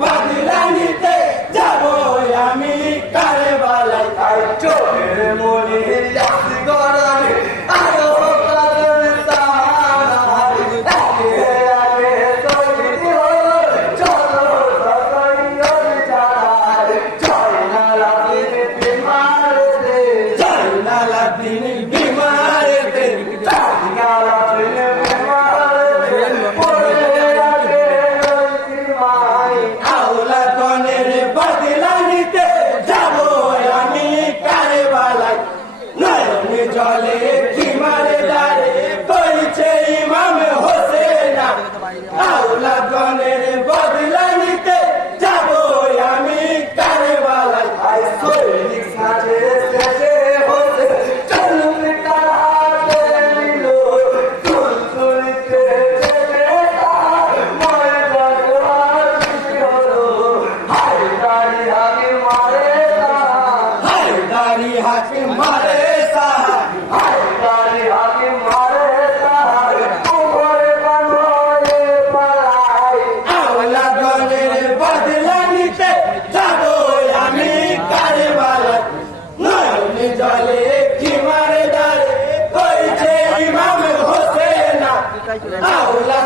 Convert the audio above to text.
বদলা নিতে যাব আমি কারবালায়। তাই চোখের মনে যাচ্ছি গরমে আরো কাজল তাহার আগে আগে তৈরি হলো চলো সবাই যাই। জয়নালা দিন বিমার দে জয়নালা দিন বিমার দে জয়নালা দিন বিমার দে পড়ে আগে মাই আওলা গনের বদলা নিতে যাব আমি কারবালায়। নয়নে জলে কিমারে দাঁড়ে কইছে ইমাম হোসেন আওলা গনের বদলা নিতে যাব আমি কারবালায়। আই সৈনিক সাজে সেজে হতে চলুন কারাতে নিল তুলতুলিতে চেপে তার ময়দান হাসি হলো হায়দারি হাকিম মারে হায়দারি হাকিম মারে হায়দারি হাকিম মারে উপরে বানরে পালাই আওলা গনের বদলা নিতে যাব আমি কারবালায়। নয়নে জলে কিমারে দাঁড়ে কইছে ইমাম হোসেন আওলা